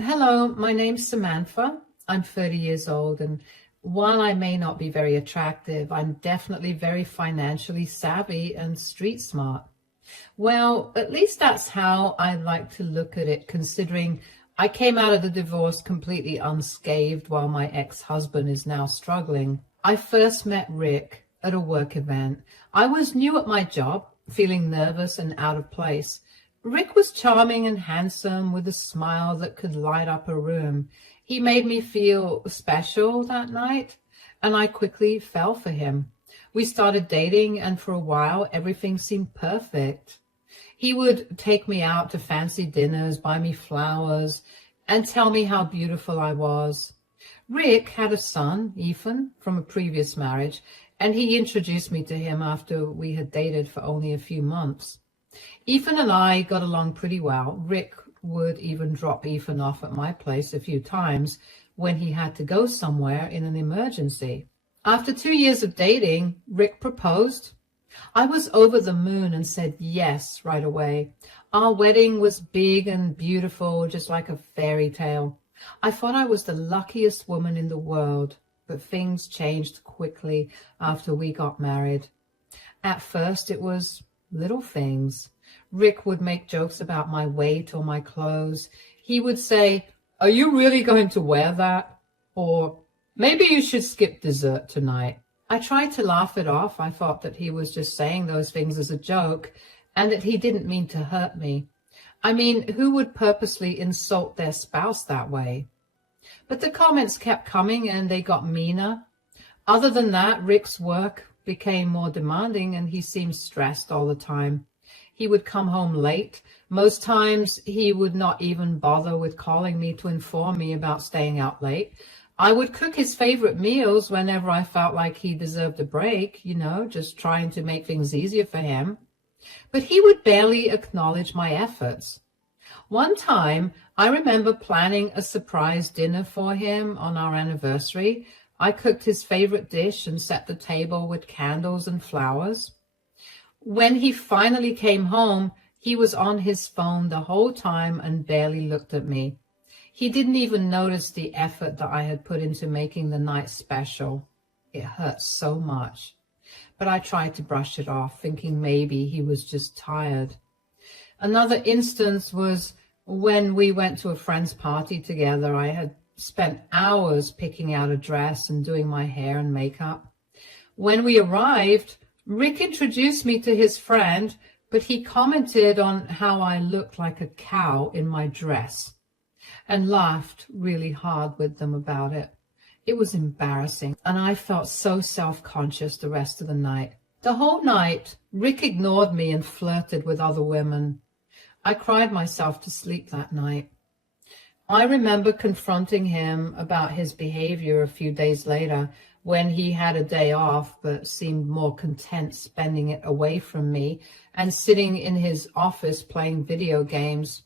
Hello, my name's Samantha. I'm 30 years old, and while I may not be very attractive, I'm definitely very financially savvy and street smart. Well, at least that's how I like to look at it, considering I came out of the divorce completely unscathed while my ex-husband is now struggling. I first met Rick at a work event. I was new at my job, feeling nervous and out of place. Rick was charming and handsome with a smile that could light up a room. He made me feel special that night, and I quickly fell for him. We started dating, and for a while, everything seemed perfect. He would take me out to fancy dinners, buy me flowers, and tell me how beautiful I was. Rick had a son, Ethan, from a previous marriage, and he introduced me to him after we had dated for only a few months. Ethan and I got along pretty well. Rick would even drop Ethan off at my place a few times when he had to go somewhere in an emergency. After 2 years of dating, Rick proposed. I was over the moon and said yes right away. Our wedding was big and beautiful, just like a fairy tale. I thought I was the luckiest woman in the world, but things changed quickly after we got married. At first, it was little things. Rick would make jokes about my weight or my clothes. He would say, "Are you really going to wear that?" Or, "Maybe you should skip dessert tonight." I tried to laugh it off. I thought that he was just saying those things as a joke and that he didn't mean to hurt me. I mean, who would purposely insult their spouse that way? But the comments kept coming and they got meaner. Other than that, Rick's work became more demanding and he seemed stressed all the time. He would come home late. Most times he would not even bother with calling me to inform me about staying out late. I would cook his favorite meals whenever I felt like he deserved a break, just trying to make things easier for him. But he would barely acknowledge my efforts. One time, I remember planning a surprise dinner for him on our anniversary. I cooked his favorite dish and set the table with candles and flowers. When he finally came home, he was on his phone the whole time and barely looked at me. He didn't even notice the effort that I had put into making the night special. It hurt so much. But I tried to brush it off, thinking maybe he was just tired. Another instance was when we went to a friend's party together. I had spent hours picking out a dress and doing my hair and makeup. When we arrived, Rick introduced me to his friend, but he commented on how I looked like a cow in my dress and laughed really hard with them about it. It was embarrassing, and I felt so self-conscious the rest of the night. The whole night, Rick ignored me and flirted with other women. I cried myself to sleep that night. I remember confronting him about his behavior a few days later when he had a day off but seemed more content spending it away from me and sitting in his office playing video games.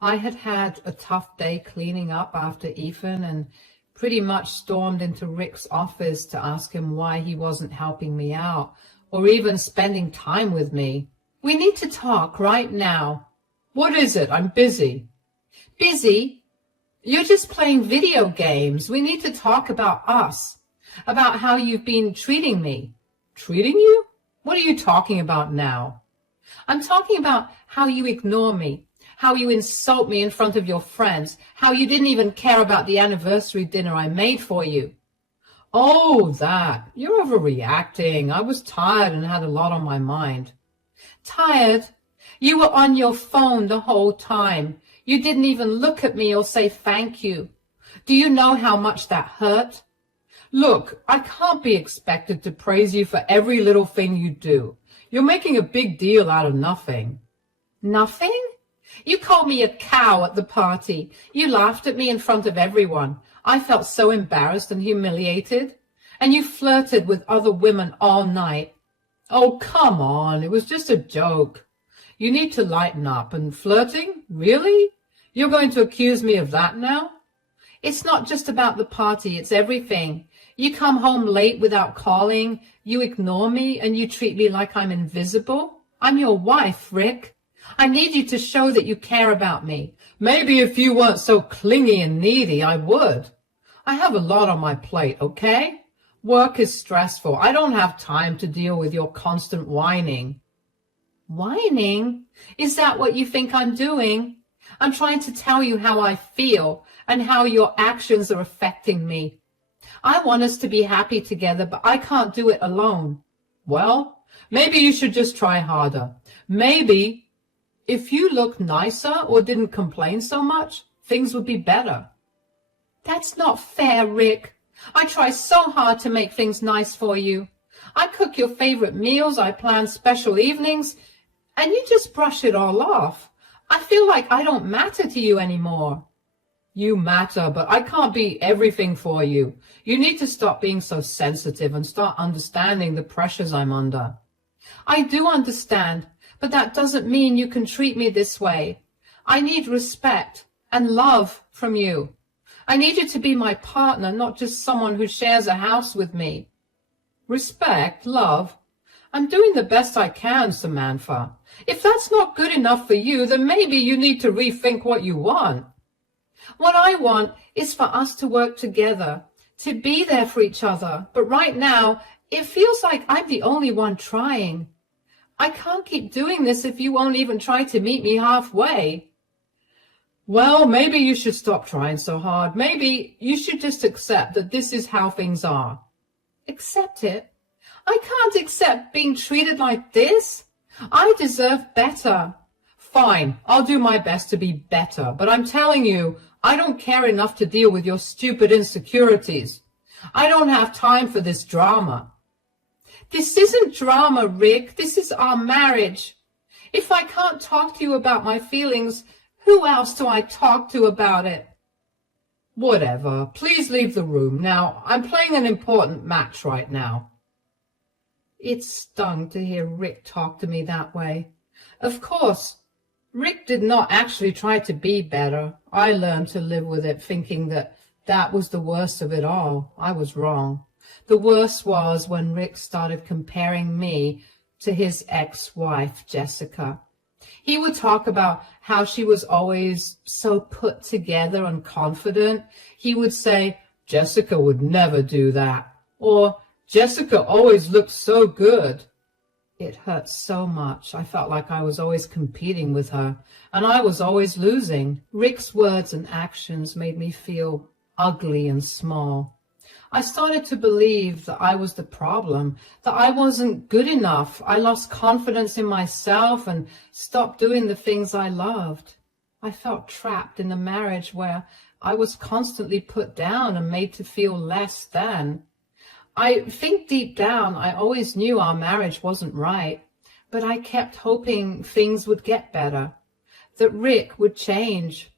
I had had a tough day cleaning up after Ethan and pretty much stormed into Rick's office to ask him why he wasn't helping me out or even spending time with me. "We need to talk right now." "What is it? I'm busy." "Busy? You're just playing video games. We need to talk about us, about how you've been treating me." "Treating you? What are you talking about now?" "I'm talking about how you ignore me, how you insult me in front of your friends, how you didn't even care about the anniversary dinner I made for you." "Oh, that. You're overreacting. I was tired and had a lot on my mind." "Tired? You were on your phone the whole time. You didn't even look at me or say thank you. Do you know how much that hurt?" "Look, I can't be expected to praise you for every little thing you do. You're making a big deal out of nothing." "Nothing? You called me a cow at the party. You laughed at me in front of everyone. I felt so embarrassed and humiliated. And you flirted with other women all night." "Oh, come on. It was just a joke. You need to lighten up. And flirting? Really? You're going to accuse me of that now?" "It's not just about the party. It's everything. You come home late without calling. You ignore me and you treat me like I'm invisible. I'm your wife, Rick. I need you to show that you care about me. Maybe if you weren't so clingy and needy, I would. I have a lot on my plate, okay? Work is stressful. I don't have time to deal with your constant whining. Whining? Is that what you think I'm doing? I'm trying to tell you how I feel and how your actions are affecting me. I want us to be happy together, but I can't do it alone. Well, maybe you should just try harder. Maybe if you looked nicer or didn't complain so much, things would be better. That's not fair, Rick. I try so hard to make things nice for you. I cook your favorite meals, I plan special evenings, and you just brush it all off. I feel like I don't matter to you anymore. You matter, but I can't be everything for you. You need to stop being so sensitive and start understanding the pressures I'm under. I do understand, but that doesn't mean you can treat me this way. I need respect and love from you. I need you to be my partner, not just someone who shares a house with me. Respect, love. I'm doing the best I can, Samantha. If that's not good enough for you, then maybe you need to rethink what you want. What I want is for us to work together, to be there for each other. But right now, it feels like I'm the only one trying. I can't keep doing this if you won't even try to meet me halfway. Well, maybe you should stop trying so hard. Maybe you should just accept that this is how things are. Accept it? I can't accept being treated like this. I deserve better. Fine, I'll do my best to be better, but I'm telling you, I don't care enough to deal with your stupid insecurities. I don't have time for this drama. This isn't drama, Rick. This is our marriage. If I can't talk to you about my feelings, who else do I talk to about it? Whatever. Please leave the room. Now, I'm playing an important match right now. It stung to hear Rick talk to me that way. Of course, Rick did not actually try to be better. I learned to live with it, thinking that that was the worst of it all. I was wrong. The worst was when Rick started comparing me to his ex-wife, Jessica. He would talk about how she was always so put together and confident. He would say, Jessica would never do that. Or, Jessica always looked so good. It hurt so much. I felt like I was always competing with her, and I was always losing. Rick's words and actions made me feel ugly and small. I started to believe that I was the problem, that I wasn't good enough. I lost confidence in myself and stopped doing the things I loved. I felt trapped in a marriage where I was constantly put down and made to feel less than. I think deep down I always knew our marriage wasn't right, but I kept hoping things would get better, that Rick would change.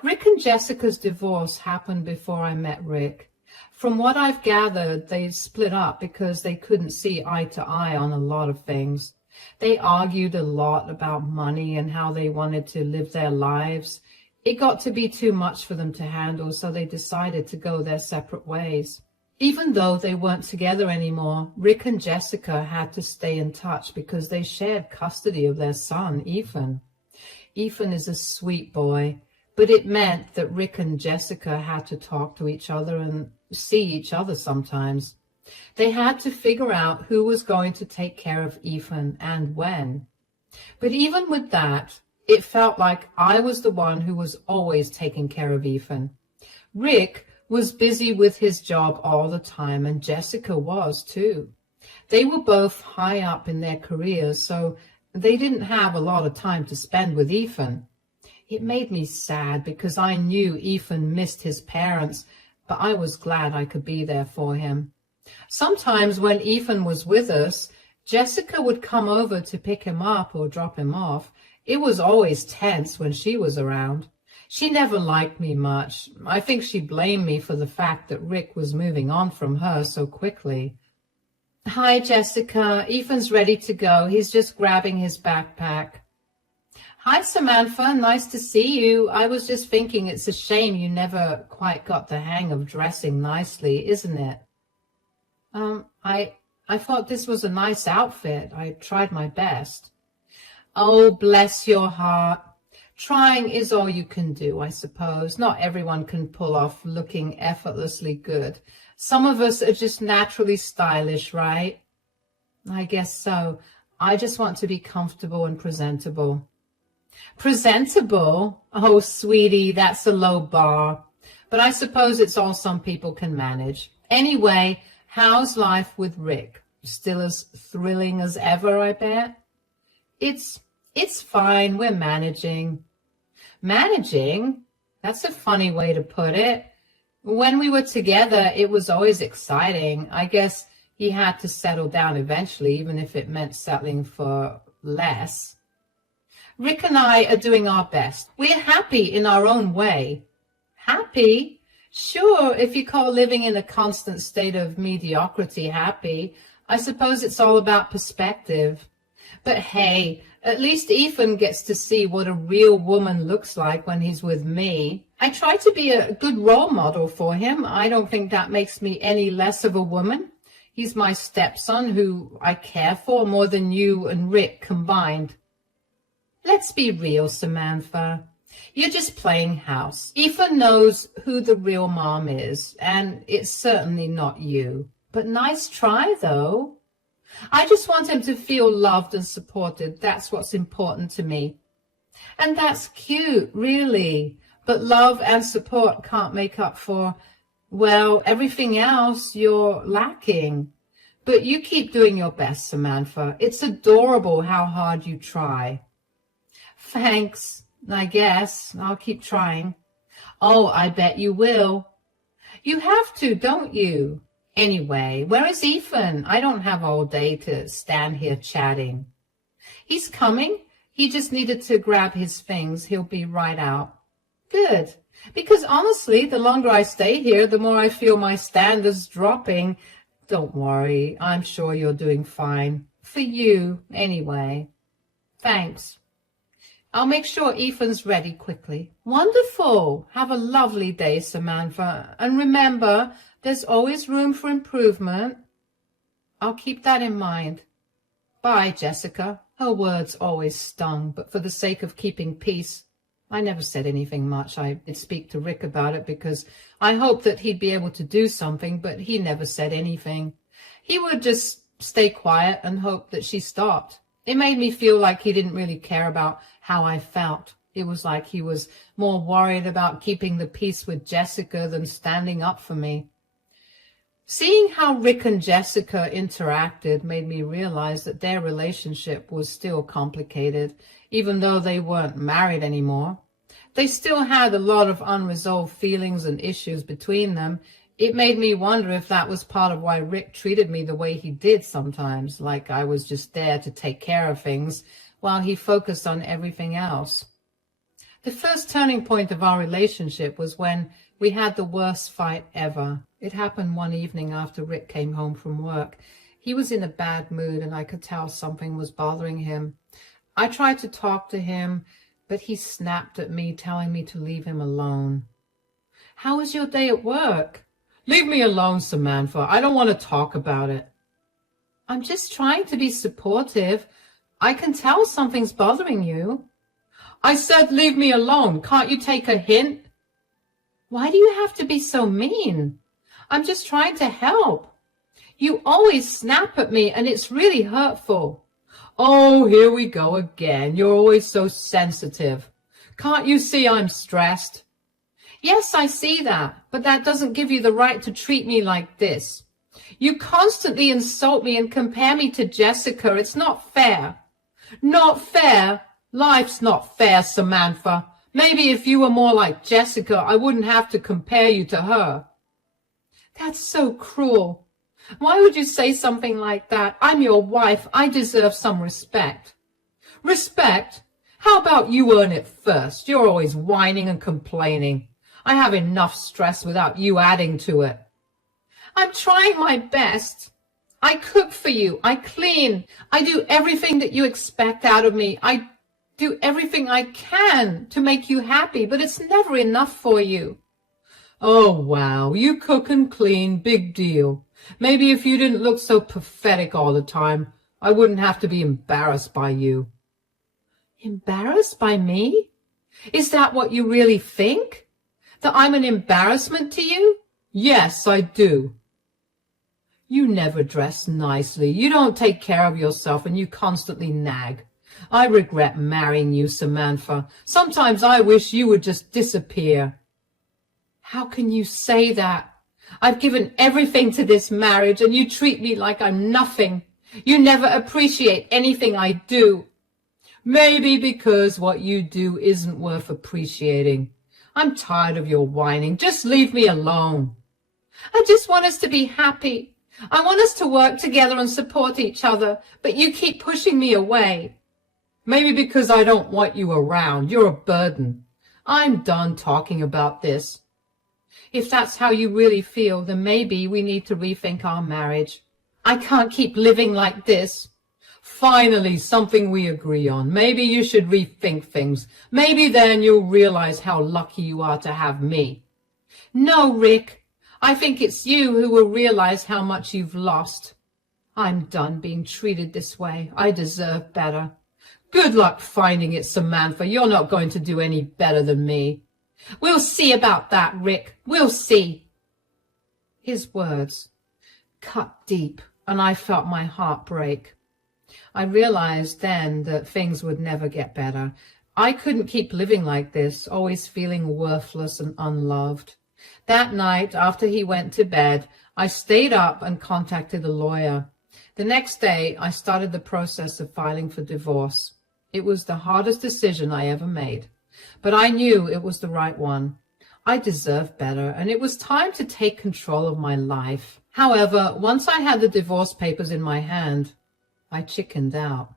Rick and Jessica's divorce happened before I met Rick. From what I've gathered, they split up because they couldn't see eye to eye on a lot of things. They argued a lot about money and how they wanted to live their lives. It got to be too much for them to handle, so they decided to go their separate ways. Even though they weren't together anymore, Rick and Jessica had to stay in touch because they shared custody of their son, Ethan. Ethan is a sweet boy, but it meant that Rick and Jessica had to talk to each other and see each other sometimes. They had to figure out who was going to take care of Ethan and when. But even with that, it felt like I was the one who was always taking care of Ethan. Rick was busy with his job all the time, and Jessica was too. They were both high up in their careers, so they didn't have a lot of time to spend with Ethan. It made me sad because I knew Ethan missed his parents, but I was glad I could be there for him. Sometimes when Ethan was with us, Jessica would come over to pick him up or drop him off. It was always tense when she was around. She never liked me much. I think she blamed me for the fact that Rick was moving on from her so quickly. Hi, Jessica. Ethan's ready to go. He's just grabbing his backpack. Hi, Samantha. Nice to see you. I was just thinking it's a shame you never quite got the hang of dressing nicely, isn't it? I thought this was a nice outfit. I tried my best. Oh, bless your heart. Trying is all you can do, I suppose. Not everyone can pull off looking effortlessly good. Some of us are just naturally stylish, right? I guess so. I just want to be comfortable and presentable. Presentable? Oh, sweetie, that's a low bar. But I suppose it's all some people can manage. Anyway, how's life with Rick? Still as thrilling as ever, I bet? It's fine. We're managing. Managing? That's a funny way to put it. When we were together, it was always exciting. I guess he had to settle down eventually, even if it meant settling for less. Rick and I are doing our best. We're happy in our own way. Happy? Sure, if you call living in a constant state of mediocrity happy. I suppose it's all about perspective. But hey, at least Ethan gets to see what a real woman looks like when he's with me. I try to be a good role model for him. I don't think that makes me any less of a woman. He's my stepson who I care for more than you and Rick combined. Let's be real, Samantha. You're just playing house. Ethan knows who the real mom is, and it's certainly not you. But nice try, though. I just want him to feel loved and supported. That's what's important to me. And that's cute, really. But love and support can't make up for, well, everything else you're lacking. But you keep doing your best, Samantha. It's adorable how hard you try. Thanks, I guess. I'll keep trying. Oh, I bet you will. You have to, don't you? Anyway, where is Ethan? I don't have all day to stand here chatting. He's coming. He just needed to grab his things. He'll be right out. Good. Because honestly, the longer I stay here, the more I feel my standards dropping. Don't worry. I'm sure you're doing fine. For you, anyway. Thanks. I'll make sure Ethan's ready quickly. Wonderful. Have a lovely day, Samantha. And remember, there's always room for improvement. I'll keep that in mind. Bye, Jessica. Her words always stung, but for the sake of keeping peace, I never said anything much. I did speak to Rick about it because I hoped that he'd be able to do something, but he never said anything. He would just stay quiet and hope that she stopped. It made me feel like he didn't really care about how I felt. It was like he was more worried about keeping the peace with Jessica than standing up for me. Seeing how Rick and Jessica interacted made me realize that their relationship was still complicated, even though they weren't married anymore. They still had a lot of unresolved feelings and issues between them. It made me wonder if that was part of why Rick treated me the way he did sometimes, like I was just there to take care of things while he focused on everything else. The first turning point of our relationship was when we had the worst fight ever. It happened one evening after Rick came home from work. He was in a bad mood and I could tell something was bothering him. I tried to talk to him, but he snapped at me, telling me to leave him alone. How was your day at work? Leave me alone, Samantha. I don't want to talk about it. I'm just trying to be supportive. I can tell something's bothering you. I said leave me alone. Can't you take a hint? Why do you have to be so mean? I'm just trying to help. You always snap at me and it's really hurtful. Oh, here we go again. You're always so sensitive. Can't you see I'm stressed? Yes, I see that, but that doesn't give you the right to treat me like this. You constantly insult me and compare me to Jessica. It's not fair. Not fair? Life's not fair, Samantha. Maybe if you were more like Jessica, I wouldn't have to compare you to her. That's so cruel. Why would you say something like that? I'm your wife. I deserve some respect. Respect? How about you earn it first? You're always whining and complaining. I have enough stress without you adding to it. I'm trying my best. I cook for you. I clean. I do everything that you expect out of me. I do everything I can to make you happy, but it's never enough for you. Oh, wow. You cook and clean. Big deal. Maybe if you didn't look so pathetic all the time, I wouldn't have to be embarrassed by you. Embarrassed by me? Is that what you really think? That I'm an embarrassment to you? Yes, I do. You never dress nicely, you don't take care of yourself, and you constantly nag. I regret marrying you, Samantha. Sometimes I wish you would just disappear. How can you say that? I've given everything to this marriage, and you treat me like I'm nothing. You never appreciate anything I do. Maybe because what you do isn't worth appreciating. I'm tired of your whining. Just leave me alone. I just want us to be happy. I want us to work together and support each other, but you keep pushing me away. Maybe because I don't want you around. You're a burden. I'm done talking about this. If that's how you really feel, then maybe we need to rethink our marriage. I can't keep living like this. Finally, something we agree on. Maybe you should rethink things. Maybe then you'll realize how lucky you are to have me. No, Rick. I think it's you who will realize how much you've lost. I'm done being treated this way. I deserve better. Good luck finding it, Samantha. You're not going to do any better than me. We'll see about that, Rick. We'll see. His words cut deep, and I felt my heart break. I realized then that things would never get better. I couldn't keep living like this, always feeling worthless and unloved. That night, after he went to bed, I stayed up and contacted a lawyer. The next day, I started the process of filing for divorce. It was the hardest decision I ever made, but I knew it was the right one. I deserved better, and it was time to take control of my life. However, once I had the divorce papers in my hand, I chickened out.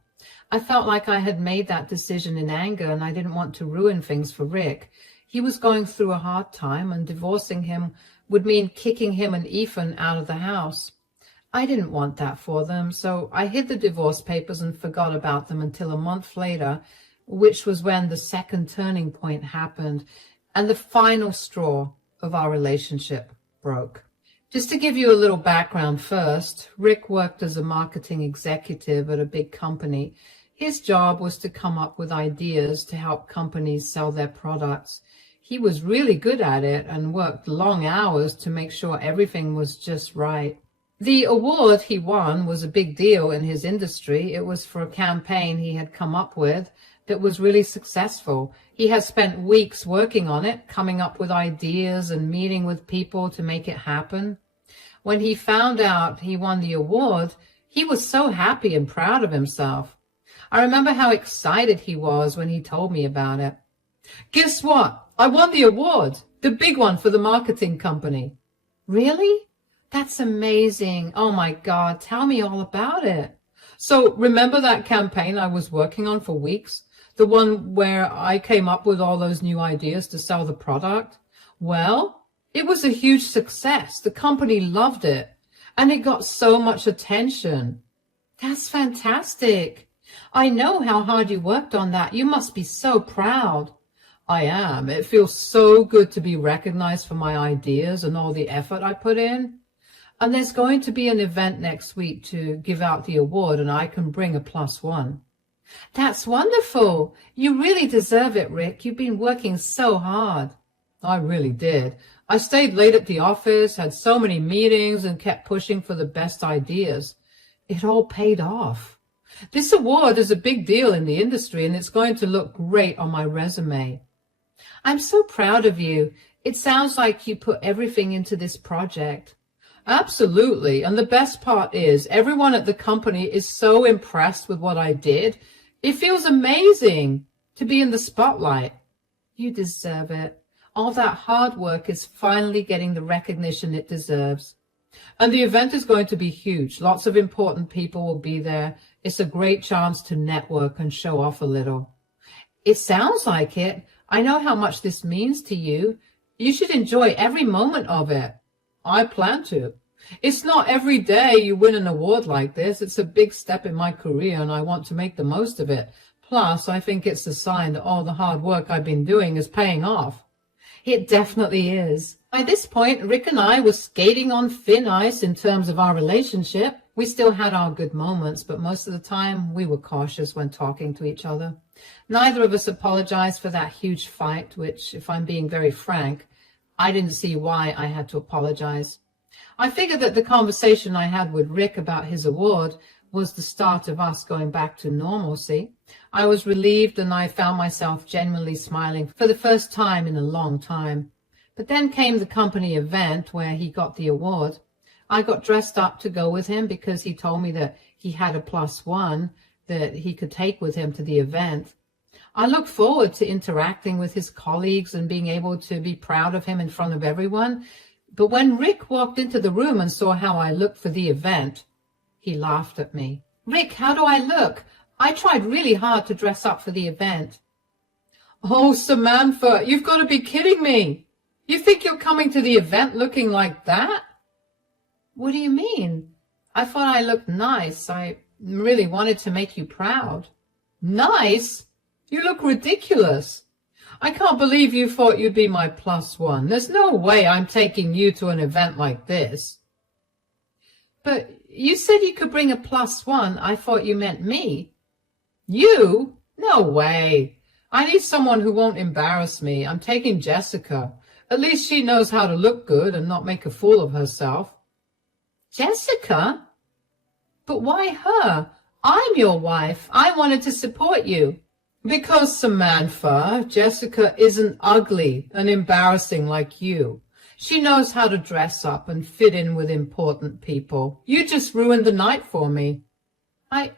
I felt like I had made that decision in anger, and I didn't want to ruin things for Rick. He was going through a hard time, and divorcing him would mean kicking him and Ethan out of the house. I didn't want that for them, so I hid the divorce papers and forgot about them until a month later, which was when the second turning point happened, and the final straw of our relationship broke. Just to give you a little background first, Rick worked as a marketing executive at a big company. His job was to come up with ideas to help companies sell their products. He was really good at it and worked long hours to make sure everything was just right. The award he won was a big deal in his industry. It was for a campaign he had come up with that was really successful. He has spent weeks working on it, coming up with ideas and meeting with people to make it happen. When he found out he won the award, he was so happy and proud of himself. I remember how excited he was when he told me about it. Guess what? I won the award, the big one for the marketing company. Really? That's amazing. Oh my God, tell me all about it. So remember that campaign I was working on for weeks? The one where I came up with all those new ideas to sell the product? Well, it was a huge success. The company loved it, and it got so much attention. That's fantastic. I know how hard you worked on that. You must be so proud. I am. It feels so good to be recognized for my ideas and all the effort I put in. And there's going to be an event next week to give out the award, and I can bring a +1. That's wonderful. You really deserve it, Rick. You've been working so hard. I really did. I stayed late at the office, had so many meetings, and kept pushing for the best ideas. It all paid off. This award is a big deal in the industry, and it's going to look great on my resume. I'm so proud of you. It sounds like you put everything into this project. Absolutely. And the best part is everyone at the company is so impressed with what I did. It feels amazing to be in the spotlight. You deserve it. All that hard work is finally getting the recognition it deserves. And the event is going to be huge. Lots of important people will be there. It's a great chance to network and show off a little. It sounds like it. I know how much this means to you. You should enjoy every moment of it. I plan to. It's not every day you win an award like this. It's a big step in my career, and I want to make the most of it. Plus, I think it's a sign that all the hard work I've been doing is paying off. It definitely is. By this point, Rick and I were skating on thin ice in terms of our relationship. We still had our good moments, but most of the time we were cautious when talking to each other. Neither of us apologized for that huge fight, which, if I'm being very frank, I didn't see why I had to apologize. I figured that the conversation I had with Rick about his award was the start of us going back to normalcy. I was relieved, and I found myself genuinely smiling for the first time in a long time. But then came the company event where he got the award. I got dressed up to go with him because he told me that he had a +1 that he could take with him to the event. I looked forward to interacting with his colleagues and being able to be proud of him in front of everyone. But when Rick walked into the room and saw how I looked for the event, he laughed at me. "Rick, how do I look? I tried really hard to dress up for the event." Oh, Samantha, you've got to be kidding me. You think you're coming to the event looking like that? What do you mean? I thought I looked nice. I really wanted to make you proud. Nice? You look ridiculous. I can't believe you thought you'd be my +1. There's no way I'm taking you to an event like this. But you said you could bring a +1. I thought you meant me. You? No way. I need someone who won't embarrass me. I'm taking Jessica. At least she knows how to look good and not make a fool of herself. Jessica? But why her? I'm your wife. I wanted to support you. Because, Samantha, Jessica isn't ugly and embarrassing like you. She knows how to dress up and fit in with important people. You just ruined the night for me. I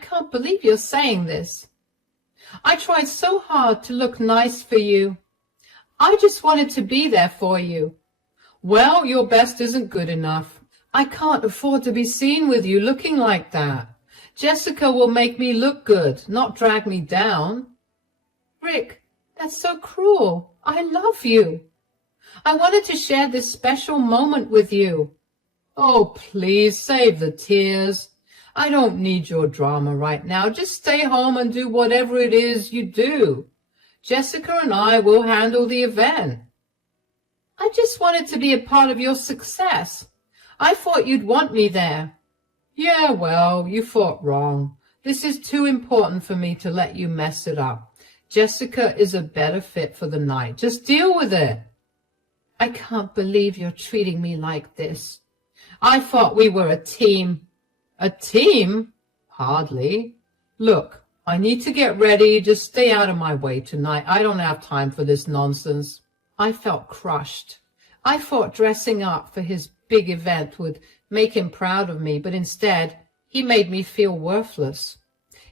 can't believe you're saying this. I tried so hard to look nice for you. I just wanted to be there for you. Well, your best isn't good enough. I can't afford to be seen with you looking like that. Jessica will make me look good, not drag me down. Rick, that's so cruel. I love you. I wanted to share this special moment with you. Oh, please save the tears. I don't need your drama right now. Just stay home and do whatever it is you do. Jessica and I will handle the event. I just wanted to be a part of your success. I thought you'd want me there. Yeah, well, you thought wrong. This is too important for me to let you mess it up. Jessica is a better fit for the night. Just deal with it. I can't believe you're treating me like this. I thought we were a team. A team? Hardly. Look, I need to get ready. Just stay out of my way tonight. I don't have time for this nonsense. I felt crushed. I thought dressing up for his big event would make him proud of me, but instead he made me feel worthless.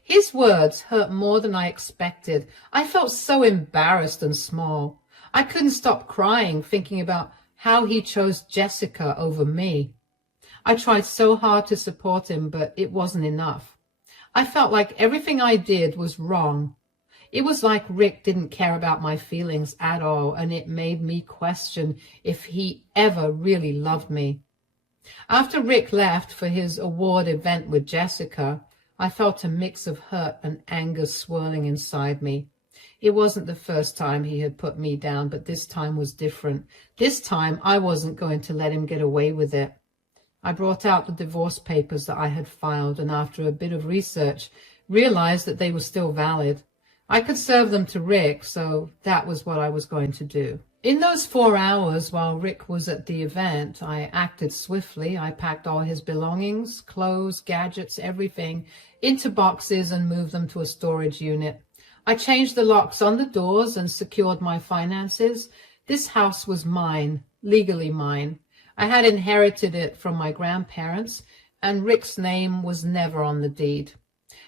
His words hurt more than I expected. I felt so embarrassed and small. I couldn't stop crying, thinking about how he chose Jessica over me. I tried so hard to support him, but it wasn't enough. I felt like everything I did was wrong. It was like Rick didn't care about my feelings at all, and it made me question if he ever really loved me. After Rick left for his award event with Jessica, I felt a mix of hurt and anger swirling inside me. It wasn't the first time he had put me down, but this time was different. This time I wasn't going to let him get away with it. I brought out the divorce papers that I had filed, and after a bit of research, realized that they were still valid. I could serve them to Rick, so that was what I was going to do. In those 4 hours while Rick was at the event, I acted swiftly. I packed all his belongings, clothes, gadgets, everything, into boxes and moved them to a storage unit. I changed the locks on the doors and secured my finances. This house was mine, legally mine. I had inherited it from my grandparents, and Rick's name was never on the deed.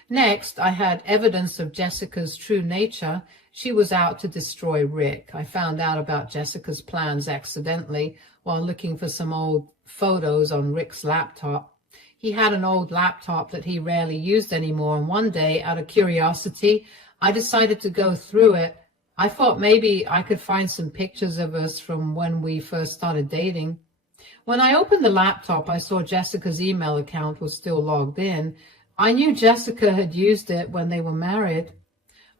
Next, I had evidence of Jessica's true nature. She was out to destroy Rick. I found out about Jessica's plans accidentally while looking for some old photos on Rick's laptop. He had an old laptop that he rarely used anymore, and one day, out of curiosity, I decided to go through it. I thought maybe I could find some pictures of us from when we first started dating. When I opened the laptop, I saw Jessica's email account was still logged in. I knew Jessica had used it when they were married.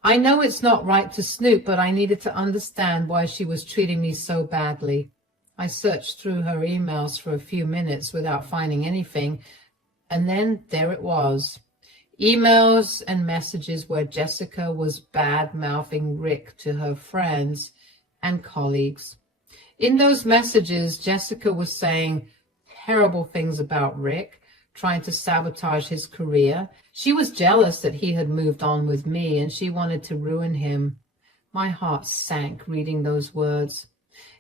I know it's not right to snoop, but I needed to understand why she was treating me so badly. I searched through her emails for a few minutes without finding anything, and then there it was. Emails and messages where Jessica was bad-mouthing Rick to her friends and colleagues. In those messages, Jessica was saying terrible things about Rick, trying to sabotage his career. She was jealous that he had moved on with me, and she wanted to ruin him. My heart sank reading those words.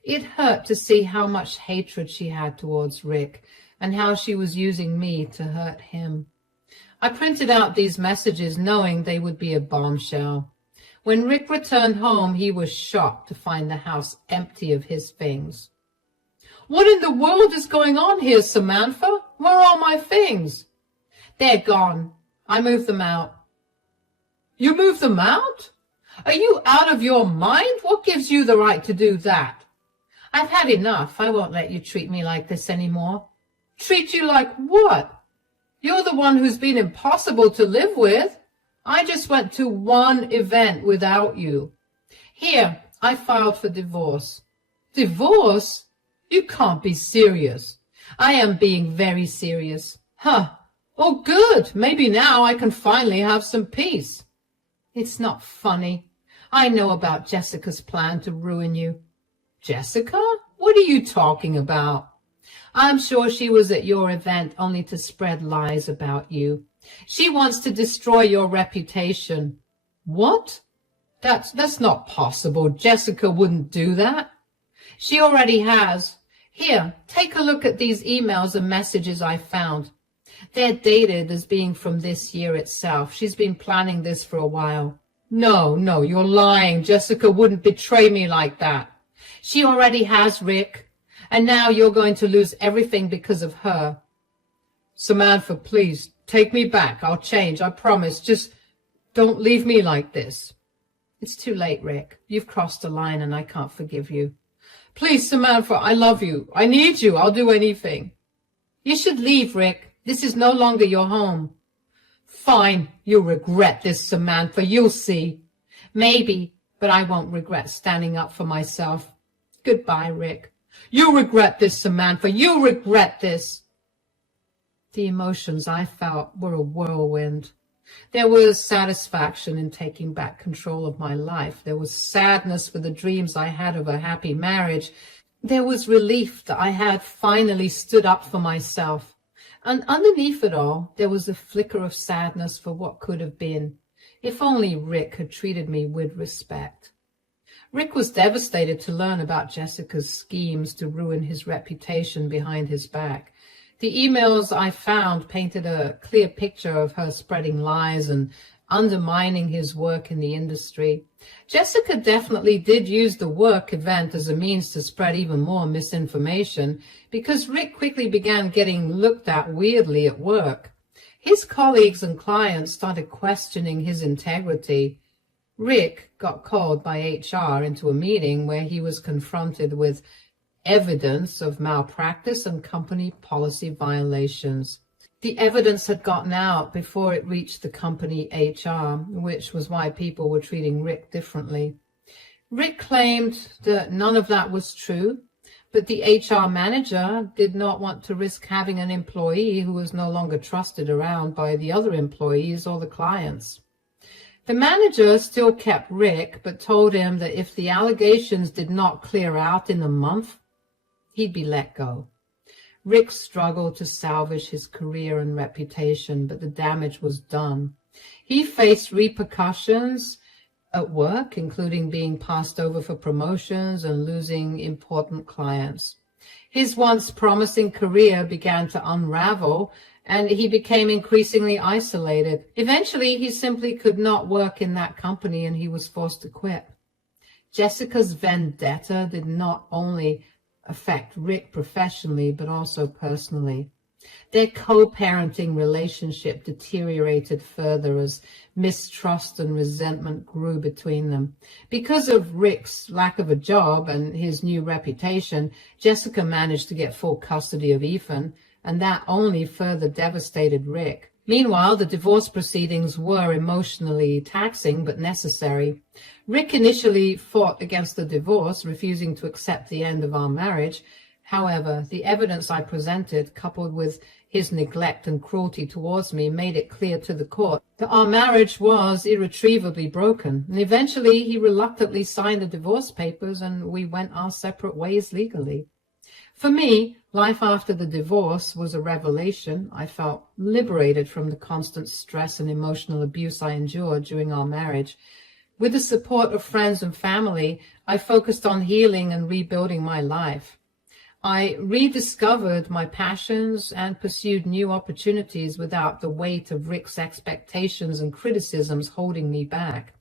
It hurt to see how much hatred she had towards Rick, and how she was using me to hurt him. I printed out these messages knowing they would be a bombshell. When Rick returned home, he was shocked to find the house empty of his things. "What in the world is going on here, Samantha? Where are my things?" "They're gone. I moved them out." "You moved them out? Are you out of your mind? What gives you the right to do that?" "I've had enough. I won't let you treat me like this anymore." "Treat you like what? You're the one who's been impossible to live with. I just went to one event without you." "Here, I filed for divorce." "Divorce? You can't be serious." "I am being very serious." "Huh. Oh, good. Maybe now I can finally have some peace." "It's not funny. I know about Jessica's plan to ruin you." "Jessica? What are you talking about?" "I'm sure she was at your event only to spread lies about you. She wants to destroy your reputation." "What? That's not possible. Jessica wouldn't do that." "She already has. Here, take a look at these emails and messages I found. They're dated as being from this year itself. She's been planning this for a while." No, you're lying. Jessica wouldn't betray me like that." "She already has, Rick. And now you're going to lose everything because of her." "Samantha, please, take me back. I'll change, I promise. Just don't leave me like this." "It's too late, Rick. You've crossed the line and I can't forgive you." "Please, Samantha, I love you. I need you. I'll do anything." "You should leave, Rick. This is no longer your home." "Fine. You'll regret this, Samantha. You'll see." "Maybe, but I won't regret standing up for myself. Goodbye, Rick." "You regret this, Samantha. You regret this." The emotions I felt were a whirlwind. There was satisfaction in taking back control of my life. There was sadness for the dreams I had of a happy marriage. There was relief that I had finally stood up for myself. And underneath it all, there was a flicker of sadness for what could have been, if only Rick had treated me with respect. Rick was devastated to learn about Jessica's schemes to ruin his reputation behind his back. The emails I found painted a clear picture of her spreading lies and undermining his work in the industry. Jessica definitely did use the work event as a means to spread even more misinformation, because Rick quickly began getting looked at weirdly at work. His colleagues and clients started questioning his integrity. Rick got called by HR into a meeting where he was confronted with evidence of malpractice and company policy violations. The evidence had gotten out before it reached the company HR, which was why people were treating Rick differently. Rick claimed that none of that was true, but the HR manager did not want to risk having an employee who was no longer trusted around by the other employees or the clients. The manager still kept Rick, but told him that if the allegations did not clear out in a month, he'd be let go. Rick struggled to salvage his career and reputation, but the damage was done. He faced repercussions at work, including being passed over for promotions and losing important clients. His once promising career began to unravel, and he became increasingly isolated. Eventually, he simply could not work in that company, and he was forced to quit. Jessica's vendetta did not only affect Rick professionally, but also personally. Their co-parenting relationship deteriorated further as mistrust and resentment grew between them. Because of Rick's lack of a job and his new reputation, Jessica managed to get full custody of Ethan, and that only further devastated Rick. Meanwhile, the divorce proceedings were emotionally taxing but necessary. Rick initially fought against the divorce, refusing to accept the end of our marriage. However, the evidence I presented, coupled with his neglect and cruelty towards me, made it clear to the court Our marriage was irretrievably broken, and eventually he reluctantly signed the divorce papers and we went our separate ways legally. For me, life after the divorce was a revelation. I felt liberated from the constant stress and emotional abuse I endured during our marriage. With the support of friends and family, I focused on healing and rebuilding my life. I rediscovered my passions and pursued new opportunities without the weight of Rick's expectations and criticisms holding me back.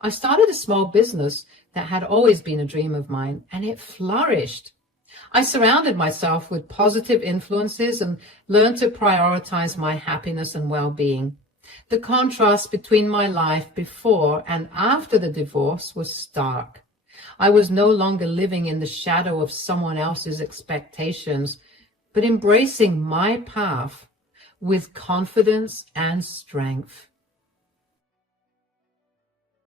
I started a small business that had always been a dream of mine, and it flourished. I surrounded myself with positive influences and learned to prioritize my happiness and well-being. The contrast between my life before and after the divorce was stark. I was no longer living in the shadow of someone else's expectations, but embracing my path with confidence and strength.